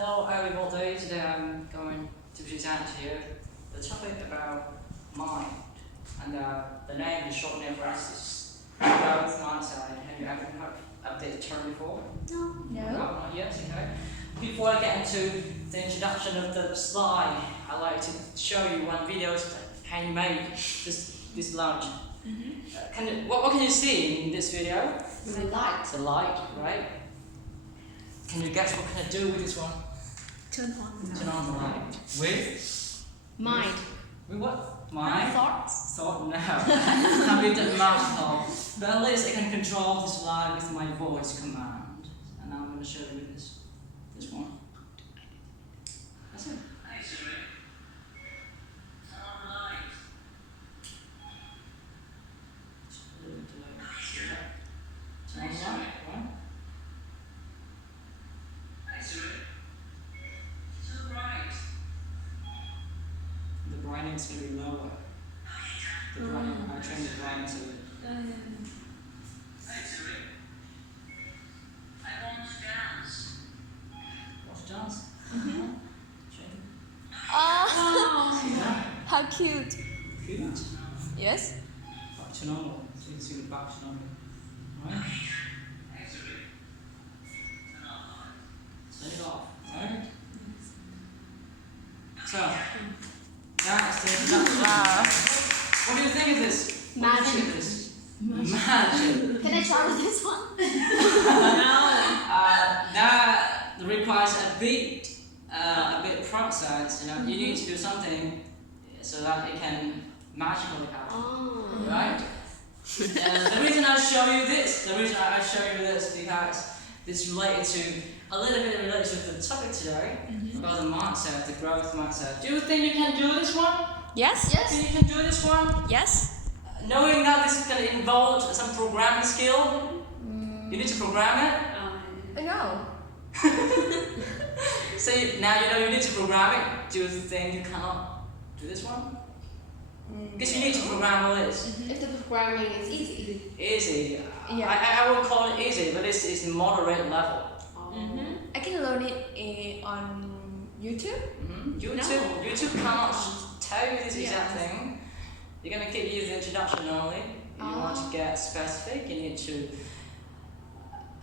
Hello everybody, today I'm going to present to you the topic about mind. And the name, the short name for us is growth mindset. Have you ever heard of this term before? No. No, not yet, okay. Before I get into the introduction of the slide, I'd like to show you one video how you made this lunch. What can you see in this video? The light. The light, right? Can you guess what can I do with this one? Turn on. Turn on the light. With? Mind. With what? Mind? Thoughts. Thought? No. Can't be that much thought. But at least I can control this light with my voice command. And now I'm going to show you this one. That's it. Hey Siri, turn on the light. Just a little bit delay. Hey Turn on the light, right? Siri, to the right. The brightness will be lower. The brightness, I train the brightness of it. Hey Siri, I want to dance. Watch dance. Change it. Oh, See that? how cute. Cute. Yes. Back to normal. So you can see the back to normal. Right? Hey Siri, turn on the light. Turn it off. Right? So, that's the introduction. Wow. What do you think of this? What do you think of this? Magic. Can I try this one? That requires a bit process. You know, you need to do something so that it can magically happen, right? The reason I show you this, because this related to a little bit related to the topic today about the mindset, the growth mindset. Do you think you can do this one? Yes. Do you can do this one? Yes. Knowing that this is going to involve some programming skill, you need to program it. No. So now you know you need to program it. Do you think you cannot do this one? Because you need to program all this. If the programming is easy. Easy. Yeah. I will call it easy, but it's moderate level. I can learn it on YouTube. YouTube cannot tell you this exact thing. You're gonna give you the introduction only. If you want to get specific, you need to.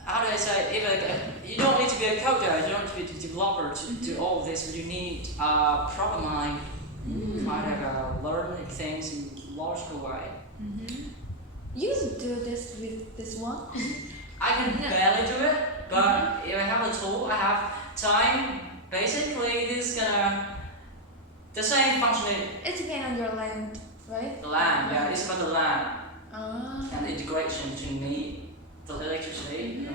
How do I say? You don't need to be a coder. You don't need to be a developer to do all of this. But you need a proper mind, kind of learn things in logical way. You do this with this one? I can barely do it, but if I have a tool, I have time. Basically, this is gonna the same function. It depends on your land, right? The LAN, yeah, it's about the LAN and the integration between me, the electricity.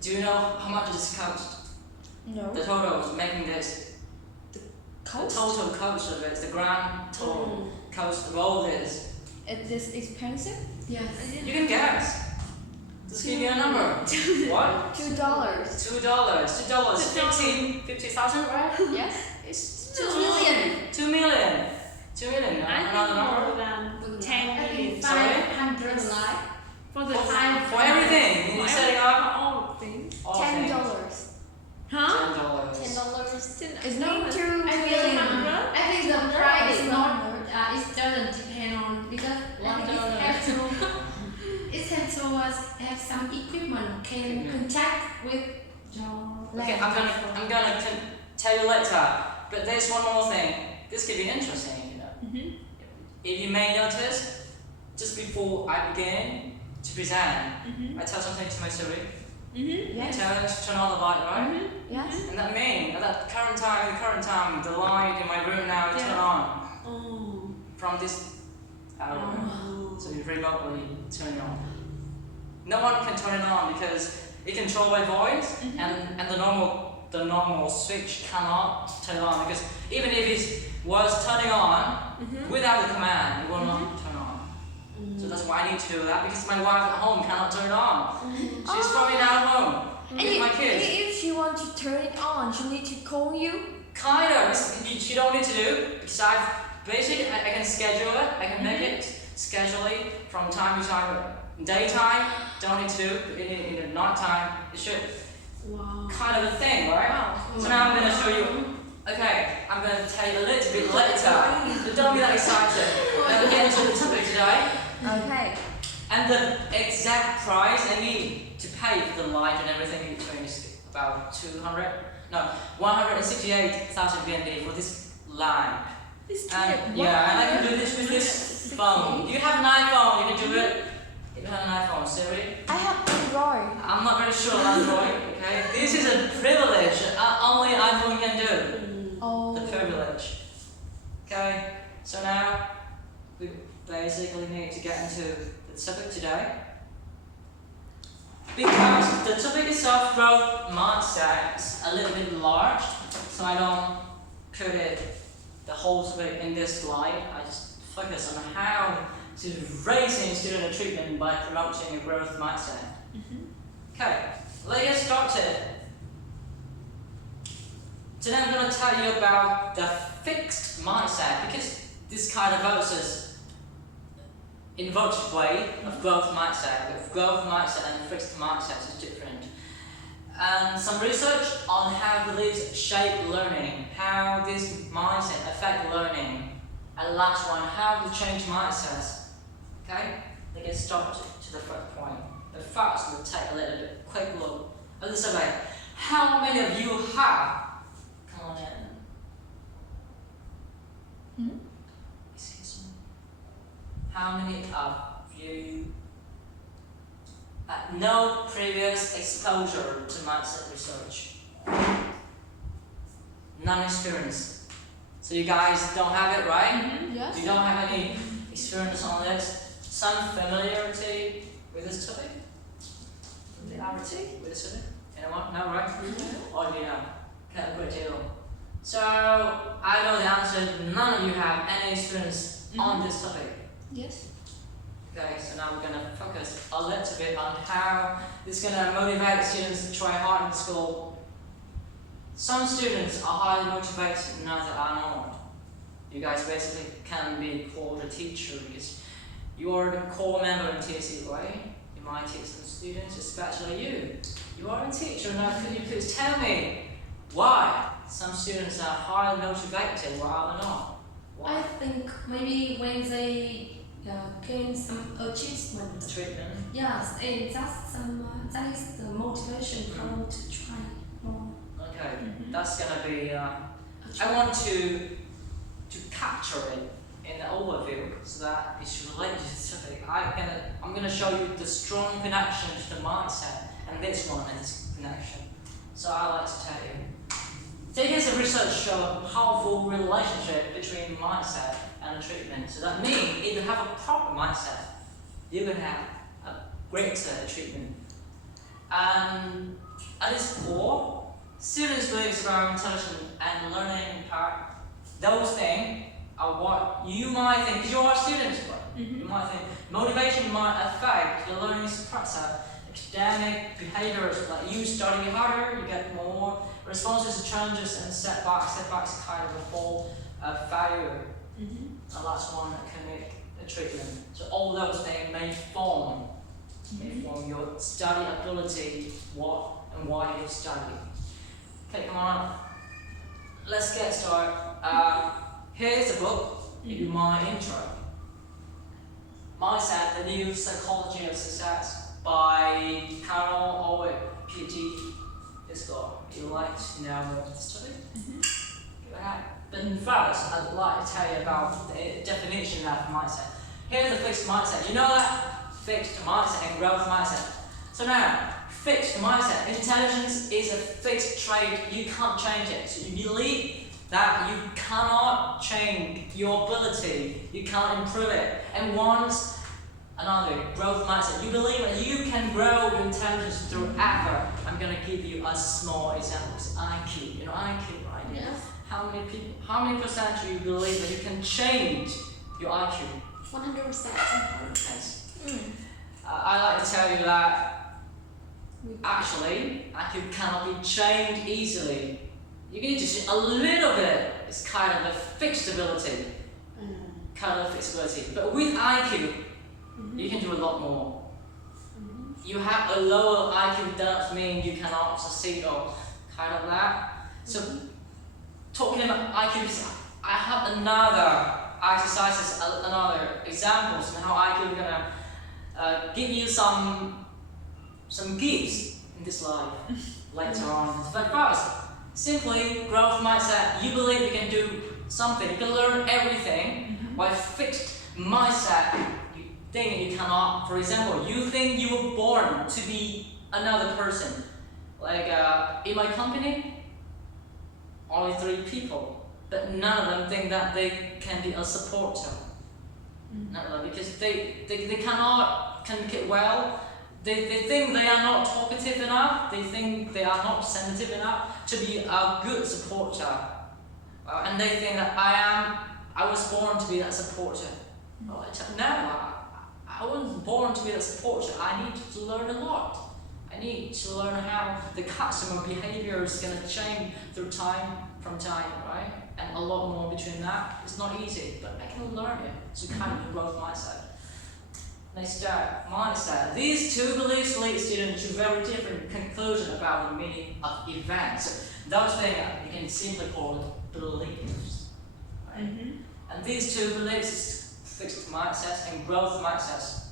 Do you know how much this cost? No. The total of making this, the total cost of it, the grand total cost of all this. Is this expensive? Yes. You can guess. Just give me a number. What? $2. $2. 50,000, right? Yes. It's 2 million. 2 million. 2 million. Another number. Than 10 million. Sorry? 500 live. For the For everything. You setting up. all things. All $10. things. Huh? $10. It's not too I million. I think the price is not. It doesn't depend on because it has to have some equipment can contact with your. Okay, I'm gonna tell you later. But there's one more thing. This could be interesting, you know. If you may notice, just before I begin to present, I tell something to my Siri. I Yes. tell her to turn on the light, right? Yes. And that means at the current time, the light in my room now is turned on from this arrow. So you remotely turn it on. No one can turn it on because it's controlled by voice, and the normal switch cannot turn it on because even if it was turning on without the command, it will not turn on. So that's why I need to do that because my wife at home cannot turn it on. She's probably now at home with my kids. If she wants to turn it on, she need to call you. Kind of. She don't need to do because I can schedule it. I can make it schedule it from time to time. Daytime, don't need to do. In the night time, it should. Wow. Kind of a thing, right? Wow. So now I'm And the exact price I need to pay for the light and everything in between is about 168,000 VND for this lamp. And yeah, and I can do this with this phone. You have an iPhone, you can do it. You don't have an iPhone, Siri? I have Android. I'm not very sure on Android, okay? This is a privilege only iPhone can do. Oh. The privilege. Okay, so now we basically need to get into the topic today. Because the topic is self-growth mindset is a little bit large, so I don't put it the whole topic in this slide. I just focus on how to raising student achievement by promoting a growth mindset. Okay, let's get started. Today I'm going to tell you about the fixed mindset, because this kind of versus inverted way of growth mindset. With growth mindset and fixed mindset is different. And some research on how beliefs shape learning, how this mindset affect learning, and last one, how to change mindsets. Okay, let's get started to the first point. But first, we'll take a little bit quick look at the survey. How many of you have? Come on in. Excuse me. How many of you had no previous exposure to mindset research? None experience. So you guys don't have it, right? Yes. You don't have any experience on this. Some familiarity with this topic? Familiarity with this topic? Anyone? No, right? Or do you know? Okay, a great deal. So, I know the answer. None of you have any experience on this topic. Yes. Okay, so now we're going to focus a little bit on how this is going to motivate students to try hard in school. Some students are highly motivated and others are not. You guys basically can be called a teacher because you are the core member in TEC, right? You might teach some students, especially you. You are a teacher. Now, could you please tell me why some students are highly motivated while others not? Why? I think maybe when they gain some achievement. Treatment. Yes, and that is the motivation for them to try more. Okay, that's gonna be. I want to capture it in the overview so that it's related to this topic. I'm gonna show you the strong connection to the mindset, and this one is connection. So I like to tell you. There's a research show a powerful relationship between mindset and treatment. So that means if you have a proper mindset, you can have a greater treatment. And at its core, students believe around intelligence and learning part. Those things are what you might think, because you are students, right? You might think motivation might affect the learning process, academic behaviors, like you studying harder, you get more responses to challenges and setbacks. Setbacks kind of a fall of failure. The last one, academic treatment. So all those things may form your study ability, what and why you study. Okay, come on. Let's get started. Here's a book, if you mind intro. Mindset, The New Psychology of Success by Carol Howard, PhD. This book. If you like to know more about this topic, go ahead. But first, I'd like to tell you about the definition of mindset. Here's the fixed mindset. You know that? Fixed mindset and growth mindset. So now, fixed mindset. Intelligence is a fixed trait. You can't change it. So you believe that you cannot change your ability. You can't improve it. And once another growth mindset. You believe that you can grow your intelligence through effort. I'm gonna give you a small example. It's IQ. You know IQ, right? Yes. How many percent do you believe that you can change your IQ? 100%. Yes. I like to tell you that actually IQ cannot be changed easily. You need to change a little bit. It's kind of a fixed ability. Kind of a fixed ability. But with IQ, you can do a lot more. You have a lower IQ doesn't mean you cannot succeed or kind of that. So talking about IQ, I have another exercises, another examples on how IQ is gonna give you some gifts in this life later on. But first, simply growth mindset. You believe you can do something, you can learn everything. By fixed mindset, you think you cannot. For example, you think you were born to be another person. Like in my company, only 3 people, but none of them think that they can be a supporter. None of them, because they cannot communicate well. They think they are not talkative enough. They think they are not sensitive enough to be a good supporter. And they think that I was born to be that supporter. No, I wasn't born to be that supporter. I need to learn a lot. I need to learn how the customer behavior is going to change through time, right? And a lot more between that. It's not easy, but I can learn it. It's a kind of growth mindset. Next step, mindset. These 2 beliefs lead students to very different conclusions about the meaning of events. Those things you can simply call it beliefs. Right? And these 2 beliefs, fixed mindsets and growth mindsets.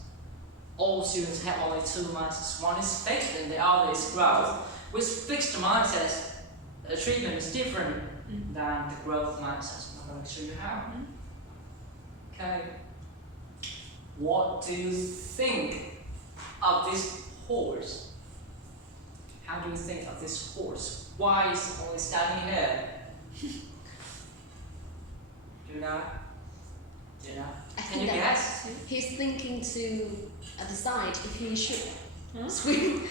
All students have only 2 mindsets. One is fixed and the other is growth. With fixed mindsets, the treatment is different than the growth mindsets. I'm going to show you how. Okay. What do you think of this horse? How do you think of this horse? Why is it only standing here? Do you know? Can you guess? He's thinking to decide if he should swim.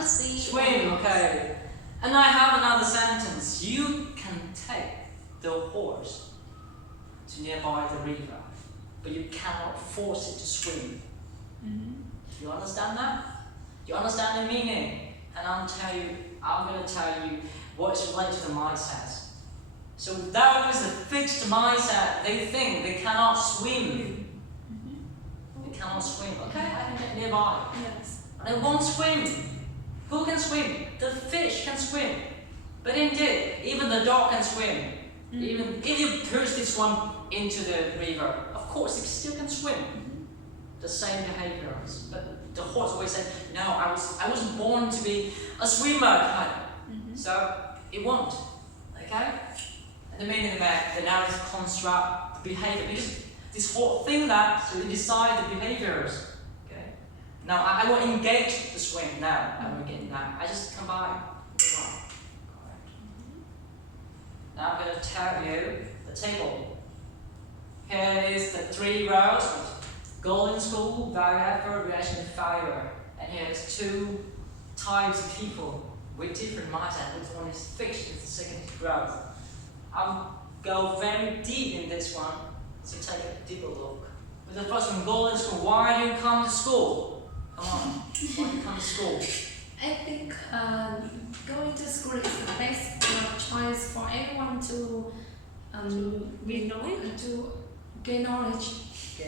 Swim, okay. And I have another sentence. You can take the horse to nearby the river, but you cannot force it to swim. Do you understand that? Do you understand the meaning? And I'm going to tell you what's related to the mindset. So that was a fixed mindset. They think they cannot swim. They cannot swim. Okay, I can get nearby. Yes. They won't swim. Who can swim? The fish can swim. But indeed, even the dog can swim. Even if you push this one into the river, of course it still can swim. The same behaviors. But the horse always said, no, I wasn't born to be a swimmer. So it won't. Okay? And the meaning of that, the narrative construct the behavior. Because this whole thing that, so you decide the behaviors. Okay? Now I will engage the swim now. I will get now. I just come by. Now I'm going to tell you the table. Here is the 3 rows of golden school, value effort, reaction, and failure. And here's 2 types of people with different mindset. Which one is fixed, and the second is growth. I'll go very deep in this one, so take a deeper look. With the first one, golden school. Why do you come to school? Come on, why do you come to school? I think going to school is the best choice for everyone to gain knowledge. To gain knowledge.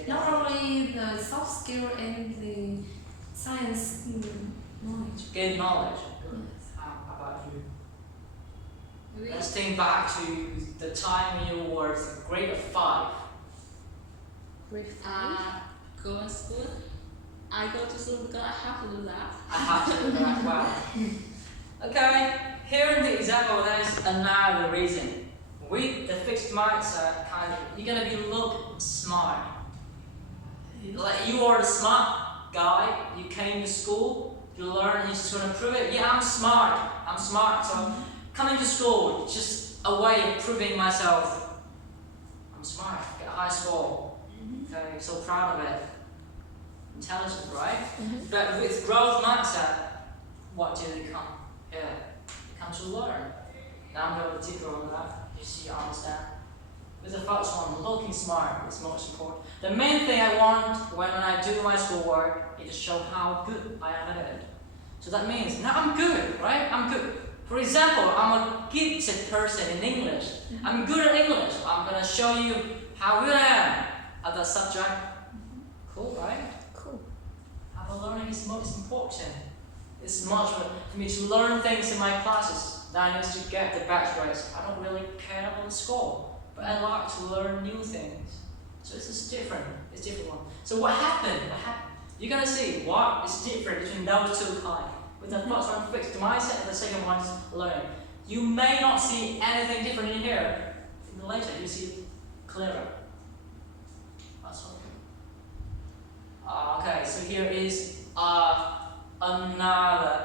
Not only the soft skill and the science knowledge. Gain knowledge. Good. How about you? Let's think back to the time you were grade 5. Grade 5? Go to school. I go to school because I have to do that. I have to do that. Wow. Okay, here in the example, there is another reason. With the fixed mindset, you're gonna look smart. Like you are a smart guy. You came to school, you learn, you're just gonna prove it. Yeah, I'm smart. So coming to school, just a way of proving myself. I'm smart. Get a high score. Okay, so proud of it. Intelligent, right? But with growth mindset, what do you come here? You come to learn. Now I'm going to deeper on that. You see, understand. With the first one, looking smart is most important. The main thing I want when I do my schoolwork is to show how good I am at it. So that means now I'm good, right? I'm good. For example, I'm a gifted person in English. I'm good at English. I'm going to show you how good I am at that subject. Cool, right? Cool. Learning is most important. It's much for me to learn things in my classes than it is to get the best grades. I don't really care about the score, but I like to learn new things. So this is different. It's a different one. So what happened? you're gonna see what is different between those two kinds. With the first one fixed mindset and the second one is learning. You may not see anything different in here. Later you see it clearer. That's all. Okay, so here is another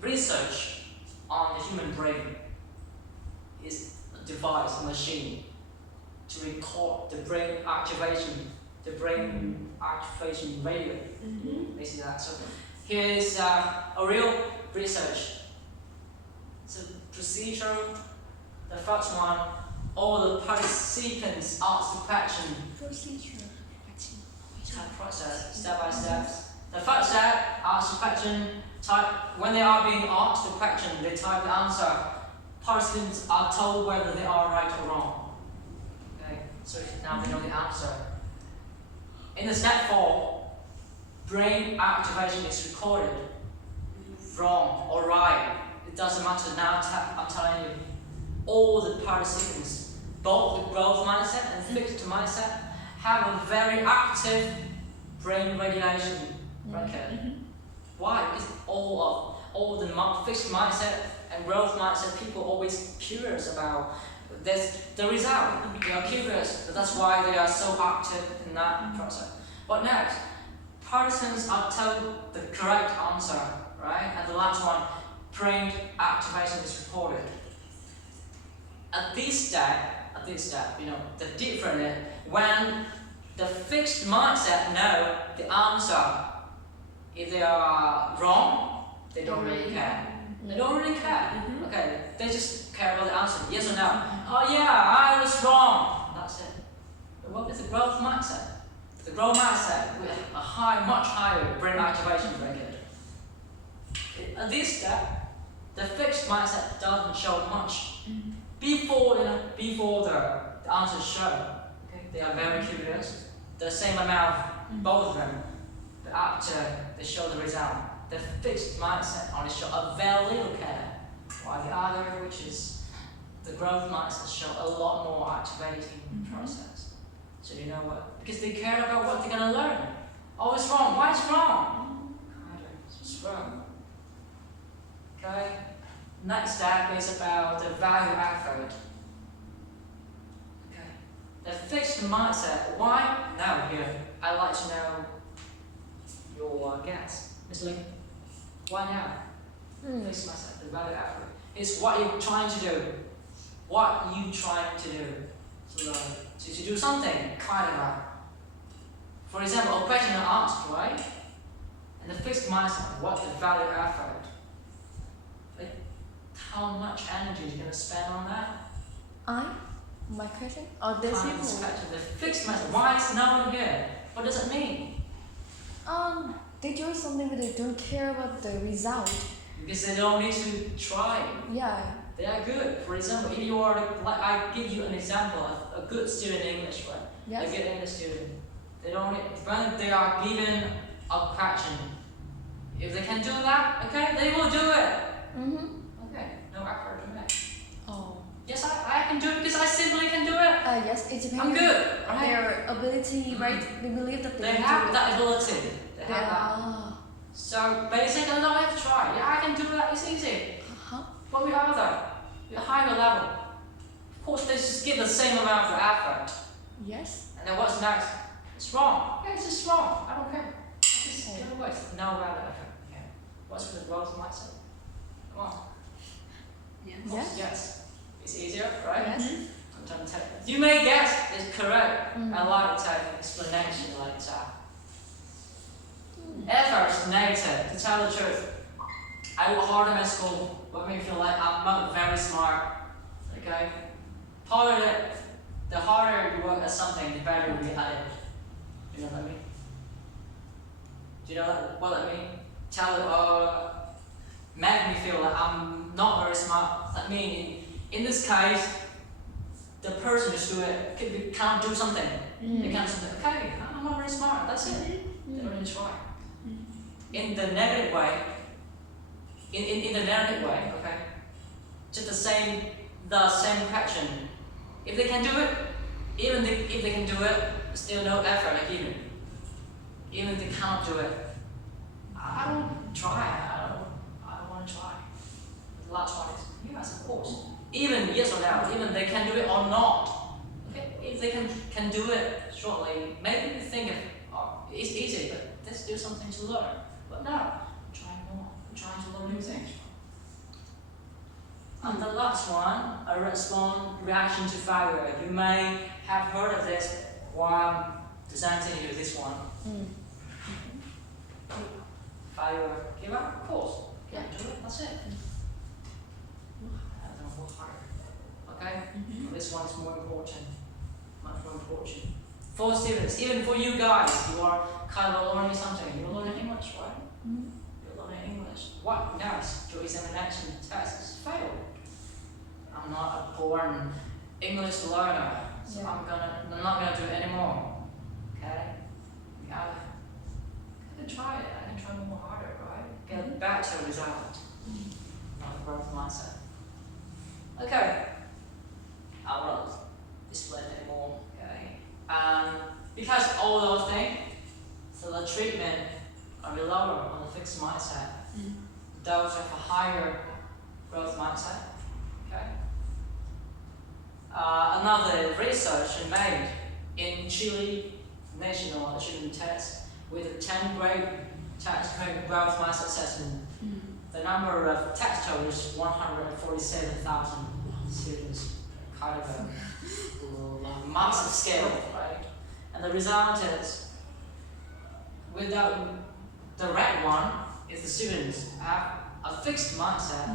research on the human brain. Is a device, a machine, to record the brain activation radio. Basically that. So here is a real research. So procedure, the first one, all the participants ask the question. Procedure. Process, step by step. The first step, ask the question, type, when they are being asked the question, they type the answer. Participants are told whether they are right or wrong. Okay, so now they know the answer. In the step 4, brain activation is recorded. Wrong or right, it doesn't matter. Now I'm telling you, all the participants, both the growth mindset and fixed mindset, have a very active brain radiation record. Why? Because all the fixed mindset and growth mindset people are always curious about the result. They are curious, that's why they are so active in that process. But next, participants are told the correct answer, right? And the last one, brain activation is recorded. At this step, the difference is when the fixed mindset know the answer. If they are wrong, they don't really care. They don't really care. Okay, they just care about the answer, yes or no. Oh yeah, I was wrong. That's it. But what is the growth mindset? The growth mindset with a much higher brain activation record. At this step, the fixed mindset doesn't show much. Before the answers show, okay, they are very curious. The same amount, both of them. But after they show the result, the fixed mindset only show a very little care, while the other, which is the growth mindset, show a lot more activating process. So you know what? Because they care about what they're gonna learn. Oh, it's wrong. Why it's wrong? It's wrong. Okay. Next step is about the value effort. Okay. The fixed mindset. Why? Now here, I'd like to know your guess. Ms. Ling, why now? Fixed mindset, the value effort. It's what you're trying to do. What you trying to do to learn. To do something kind of like. For example, a question asked, right? And the fixed mindset, what's the value effort? How much energy are you going to spend on that? My question? Or there's Time people? The fixed mindset. Why is no one here? What does it mean? They do something but they don't care about the result. Because they don't need to try. Yeah. They are good. For example, if you are, like I give you an example of a good student in English, right? Yes. A good English student. They don't need, when they are given a question, if they can do that, okay, they will do it. Okay, no effort to make. Oh. Yes, I can do it because I simply can do it. Yes, it depends I'm good, on right? their ability, right? They believe that They can have do that ability. They it. have that. So basically, I don't have to try. Yeah, I can do that. It's easy. But with other, with higher level, of course, they just give the same amount of effort. Yes. And then what's next? It's wrong. Yeah, it's just wrong. I don't care. I just give away. No value effort. Okay. What's with the growth mindset? Come on. Yes. Yes. It's easier, right? Yes. I'm trying to tell you. You may guess it's correct. I like to take explanation like that. Efforts negative, to tell the truth. I work hard in my school, but make me feel like I'm not very smart. Okay? Part of it, the harder you work at something, the better you will be at it. Do you know what I mean? Do you know what I mean? Make me feel like I'm not very smart. I mean, in this case, the person who's doing it can't do something. They can't do something. Okay, I'm not very smart. That's it. They don't even try. In the negative way, in the negative way, okay, just the same question. If they can do it, if they can do it, still no effort like even if they cannot do it, I don't try. I don't want to try. The last one is yes, of course. Even yes or no, even they can do it or not. Okay, if they can do it shortly, maybe you think it's easy, but there's still something to learn. But no, try more. Trying to learn new things. And the last one, a reaction to failure. You may have heard of this while presenting you this one. Failure, give up, of course. Can't do it, that's it. I don't work harder. Okay? This one is more important. Much more important. For students, even for you guys, you are kind of learning something. You're learning English, right? You're learning English. What guys? Your examination tests fail. I'm not a born English learner, so I'm not gonna do it anymore. Okay? I can try it. I can try more harder, right? Get a better result. Not a growth mindset. Okay. I won't explain anymore. Okay. Because all those things, so the treatment are lower on the fixed mindset. Those have a higher growth mindset. Okay. Another research made in Chile National Achievement Test with a 10 grade test growth mindset assessment. The number of test was 147,000 students. Kind of a massive scale, right? And the result is, without the red one is the students have a fixed mindset,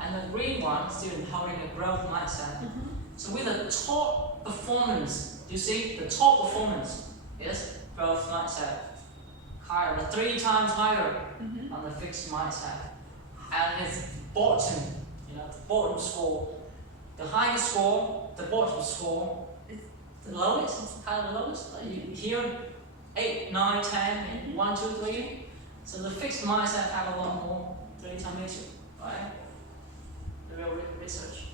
and the green one, student holding a growth mindset. So with the top performance, you see the top performance is growth mindset, higher, 3 times higher on the fixed mindset, and its bottom, the bottom score, the highest score, the bottom score, the lowest, kind of the lowest. Like you here, 8, 9, 10, 1, 2, 3. So the fixed mindset have a lot more, 3 times issue, right? The real research.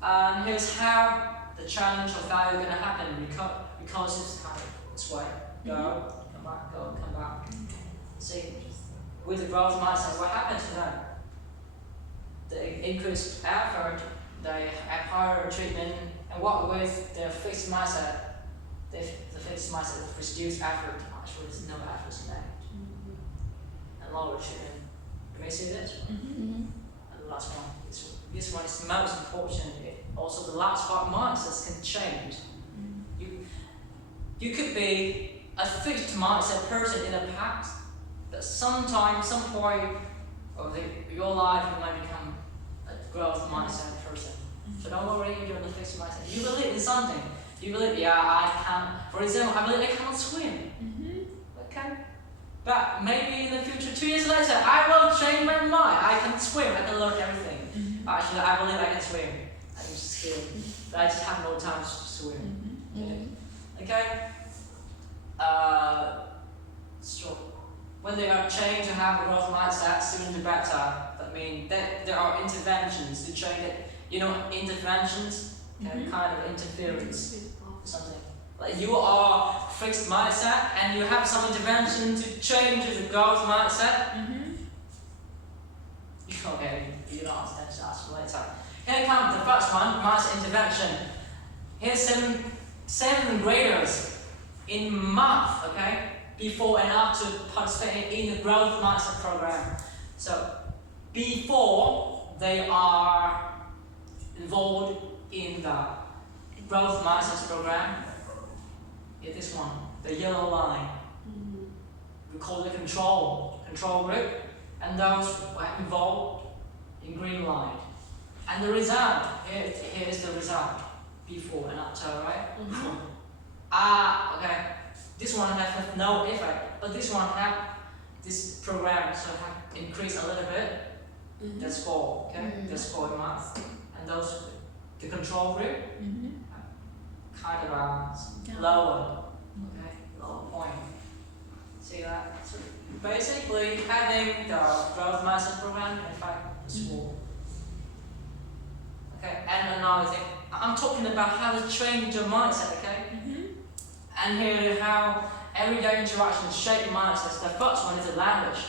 And here's how the challenge of failure gonna happen because it's kind of this way. Go, come back, go, come back. See, with the growth mindset, what happens to them? They increase effort, they have higher treatment, and what with their fixed mindset, the fixed mindset reduce effort. Actually, there's no effort in that. And lower treatment. You may see this one. And the last one. This one is the most important. Also, the last part mindsets can change. You could be a fixed mindset person in the past, but sometime, some point of your life, you might become a growth mindset person. So don't worry, you're in the fixed mindset. You believe in something. You believe, I can. For example, I believe I cannot swim. Okay. But maybe in the future, 2 years later, I will change my mind. I can swim. I can learn everything. Actually, I believe I can swim. I'm just scared. But I just have no time to swim. Okay? So when they are trained to have a growth mindset, students do better. That means that there are interventions to train it. Interventions, kind of interference, something. Like you are fixed mindset and you have some intervention to change the growth mindset. Okay, you don't understand, just ask later. Here comes the first one, mindset intervention. Here's 7 graders in math, okay, before and after participating in the growth mindset program. So, before they are involved in the growth mindset program, is this one, the yellow line. We call it control group, and those who are involved in green line. And the result, here is the result, before and after, right? Okay, this one have no effect, but this one have this program, so have increased a little bit, the score, okay? The score in math. And those, the control group, kind of lower, okay? Lower point. See that? So basically, having the growth mindset program can affect the score. Okay, and another thing, I'm talking about how to change your mindset, okay? And here how everyday interaction shape mindsets. The first one is the language.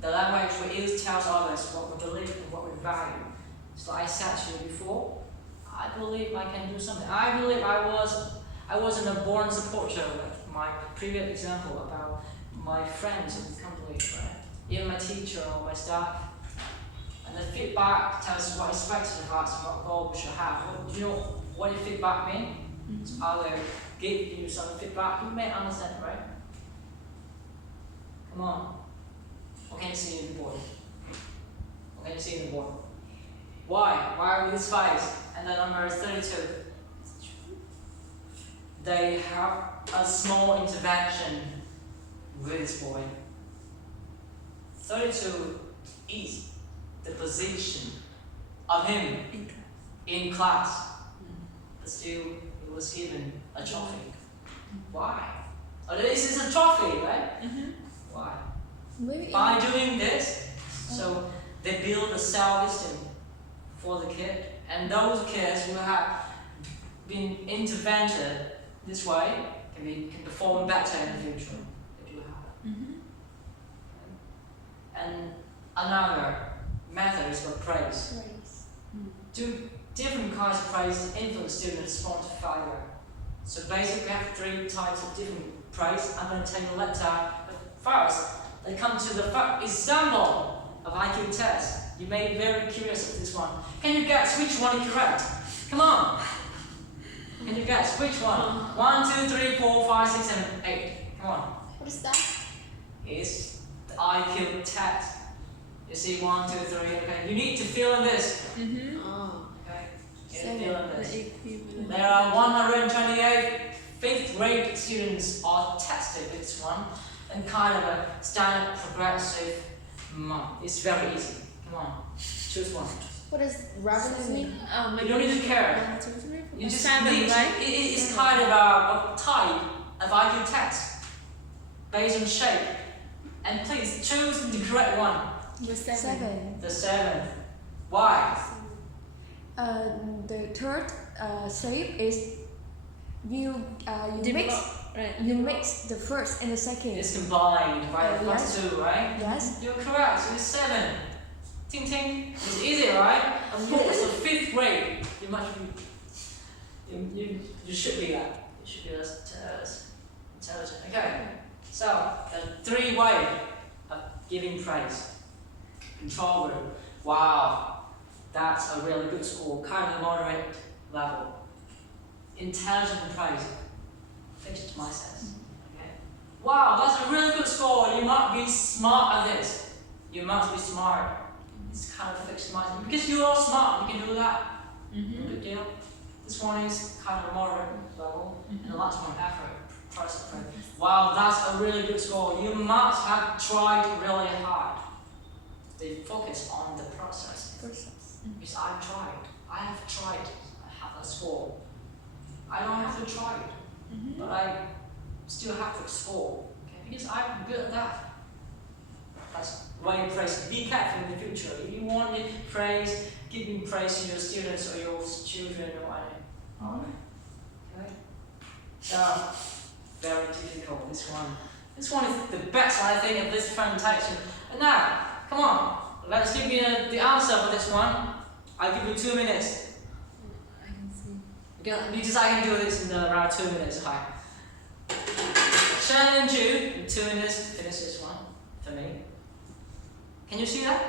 The language we use tells others what we believe and what we value. So I said to you before, I believe I can do something. I believe I wasn't a born supporter, like my previous example about my friends in the company, right? Even my teacher or my staff. And the feedback tells us what expected of us and what goal we should have. Do you know what feedback means? I will give you some feedback. You may understand, right? Come on. What can you see in the board? What can you see in the board? Why? Why are we this face? And the number is 32. They have a small intervention with this boy. 32 is the position of him in class. But still, he was given a trophy. Why? Oh, this is a trophy, right? Why? Maybe By doing this, so they build a self-esteem for the kid, and those kids who have been intervened this way can perform better in the future. They do have it. And another method is called praise. Two different kinds of praise influence students' response to failure. So basically, we have 3 types of different praise. I'm going to tell you later. But first, they come to the first example of IQ test. You may be very curious of this one. Can you guess which one is correct? Come on. Can you guess which one? 1, 2, 3, 4, 5, 6, 7, 8. Come on. what is that? It's the IQ test. You see 1, 2, 3. Okay. You need to fill in this. Oh. Okay. You need to fill in this. equivalent. There are 128 fifth grade students are tested with this one, and kind of a standard progressive month. It's very easy. Come on, choose one. What does revenue mean? You don't need to care. 1, 2, 3, 4. You just Seven, need. right? It's kind of a type of IQ test based on shape. And please choose the correct one. The 7. 7. The 7th. Why? The third shape is you Right. you mix the first and the second. It's combined, right? Yes. 2, right? Yes. You're correct. So it's 7. Ting ting. It's easy, right? Of course, so 5th grade. You must be. You should be that. You should be intelligent. Okay. So the 3 ways of giving praise. Control room. Wow, that's a really good score. Kind of moderate level. Intelligent praise. Fixed mindset. Okay. Wow, that's a really good score. You must be smart at this. You must be smart. It's kind of fixed mindset. Because you are smart, you can do that. No big deal. This one is kind of a moderate level. And the last one, effort. Personal praise. Wow, that's a really good score. You must have tried really hard. They focus on the process. Because I've tried. I have tried. I have a score. I don't have to try it. But I still have to score. Okay? Because I'm good at that. That's why you praise. Be careful in the future. If you want to praise, giving praise to your students or your children or whatever. Okay? So, very difficult, this one. This one is the best, I think, of this presentation. And now, come on. Let's give me the answer for this one. I'll give you 2 minutes. I can see. Because I can do this in around 2 minutes. Hi. Challenge you in 2 minutes to finish this one for me. Can you see that?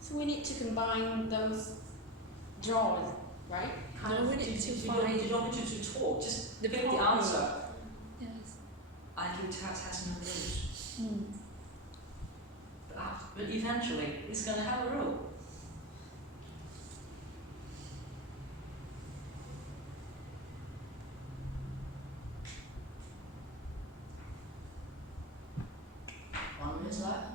So we need to combine those drawers, right? No, we need to You find don't need to talk, just the pick the problem. answer. Yes. IQ test has no rules. But eventually, it's going to have a rule. One minute left.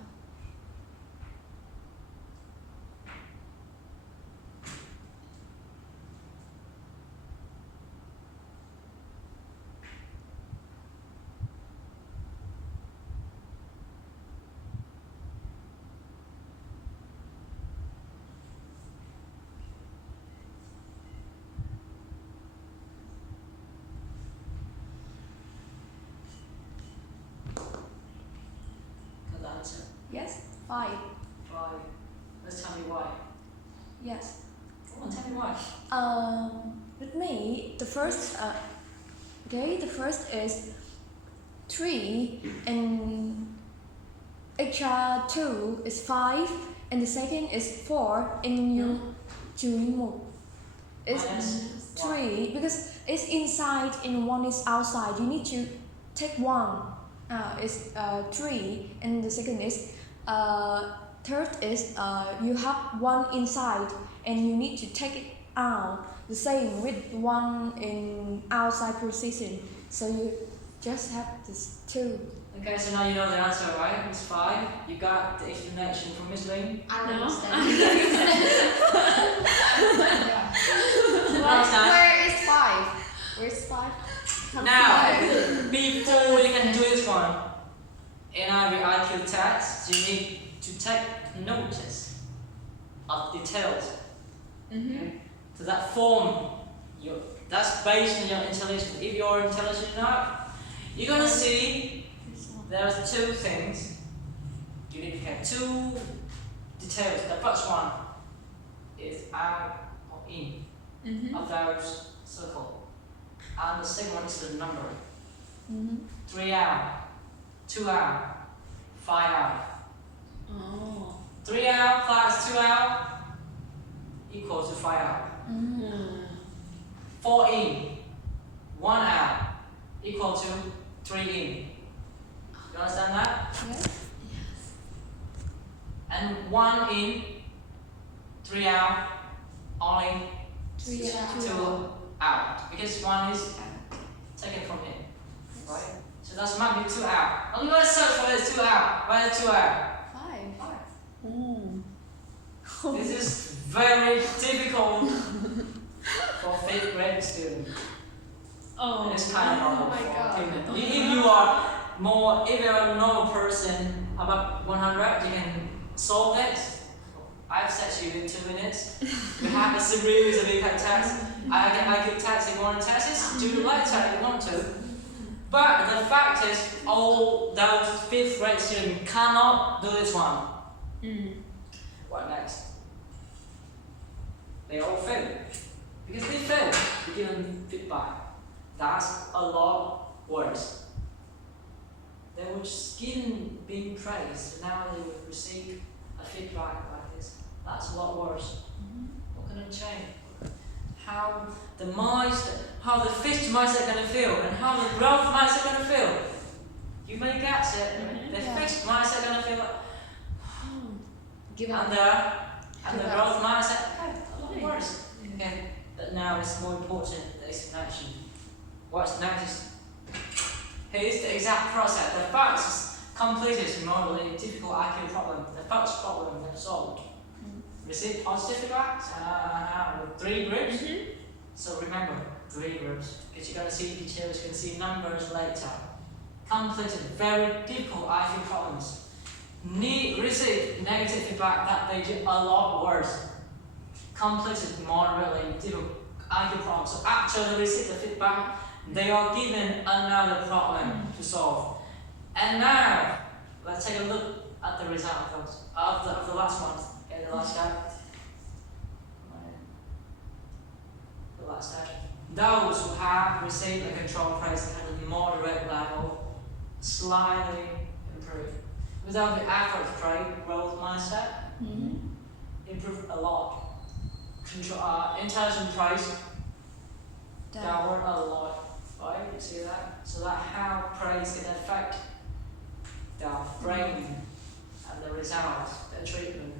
Yes, 5. 5. Let's tell me why. Yes. Come on, tell me why. With me, the first is 3 and extra 2 is 5 and the second is 4 and you trừ đi 1. It's Minus 3 because it's inside and 1 is outside. You need to take 1. It's 3 and the second is third is you have 1 inside and you need to take it out. The same with 1 in outside position. So you just have this 2. Okay, so now you know the answer, right? It's 5. You got the explanation from Miss Ling. I don't No. understand. Last time. Where is 5? Where's 5? Now, before you can do this one, in every IQ test, you need to take notice of details. Okay? So that form, that's based on your intelligence. If you're intelligent enough, you're gonna see there's 2 things. You need to have 2 details. The first one is out or in of those circles. And the second one is the number. 3 out, 2 out, 5 out. Oh. 3 out plus 2 out equals to 5 out. 4 in, 1 out equal to 3 in. You understand that? Yes. And 1 in, 3 out, only 3 out. 2 out. Because 1 is taken from in. Right? So that's might be 2 out. Oh, let's search for this 2 out. Where is 2 out? 5. This is very difficult for 5th grade student. Oh. It's kind of Oh normal my for God. human. If you're a normal person about 100, you can solve it. I've set you in 2 minutes. We have a series of impact tests. I give tests if you want to test it. Do later if you want to. But the fact is, all those 5th grade students cannot do this one. What next? They all fail. Because they fail, you give them feedback. That's a lot worse. They were just being praised, now they will receive a feedback like this. That's a lot worse. What can it change? How the fixed mindset gonna feel and how the growth mindset gonna feel. You may guess it. The fixed mindset gonna feel Give and up. the growth mindset a lot worse. Okay. But now it's more important, the explanation. What's next is, here's the exact process. The first completed normally difficult IQ problem. The first problem that's solved. Receive positive feedback with 3 groups. So remember, 3 groups. Because you're going to see details, you're going to see numbers later. Completed very difficult IQ problems. Receive negative feedback that they do a lot worse. Completed moderately difficult IQ problems. So after they receive the feedback, they are given another problem to solve. And now, let's take a look at the result of those, of the last one. Okay, the last step. The last step. Those who have received a control price at a moderate level slightly improve. Without the effort growth mindset, improve a lot. Intelligent price downward a lot. Right? You see that? So that how praise can affect the brain and the results, the treatment.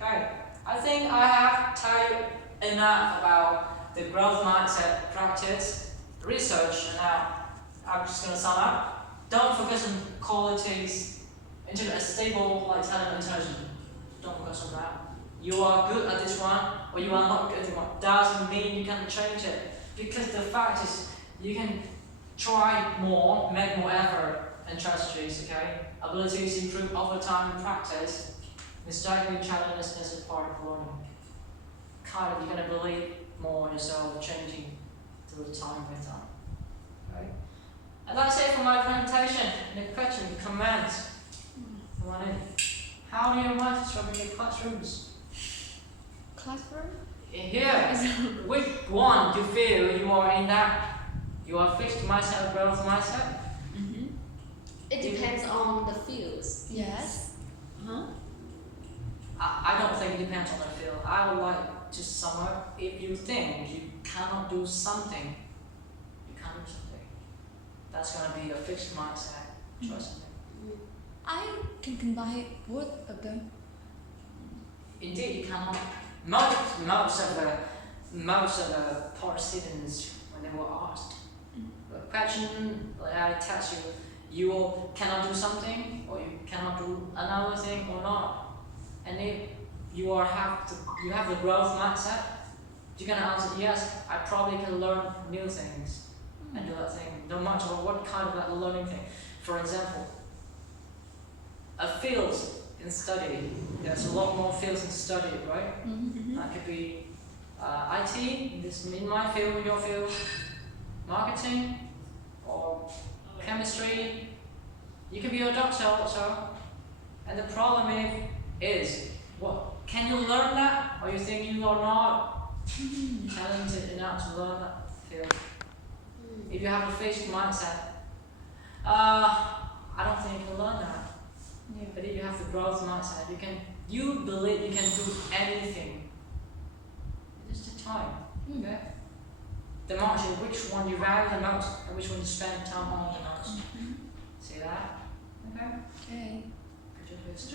Okay. I think I have told you enough about the growth mindset practice, research, and now I'm just gonna sum up. Don't focus on qualities, a stable like talent intelligence. Don't focus on that. You are good at this one, or you are not good at this one. Doesn't mean you can change it. Because the fact is, you can try more, make more effort, and strategies, okay? Abilities improve over time in practice. Mistaking challenges is a part of learning. Kind of, you're gonna believe more in yourself, changing through time by time. Okay? And that's it for my presentation. Any questions, comments? Come on in. How do you write from in the classrooms? Classroom? Here, which one do you feel you are in that? You are fixed mindset, growth mindset? Mm-hmm. It depends on the fields. Yes. Huh? I don't think it depends on the field. I would like to sum up, if you think you cannot do something, you can't do something. That's going to be a fixed mindset. Trust me. I can combine both of them. Indeed, you cannot. Most of the participants, when they were asked a question, like I test you, you cannot do something, or you cannot do another thing, or not. And if you have the growth mindset, you're gonna answer yes. I probably can learn new things and do that thing, no matter what kind of that learning thing. For example, a field in study. There's a lot more fields in study, right? Mm-hmm. That could be IT, in my field, in your field, marketing, or chemistry. You can be a doctor also. And the problem is what? Can you learn that? Or you think you are not talented enough to learn that field? If you have a fixed mindset, I don't think you can learn that. Yeah. But if you have the growth mindset, you believe you can do anything. It's just time. Okay? The most is which one you value the most and which one you spend time on the most. See that? Okay? Okay. Could you please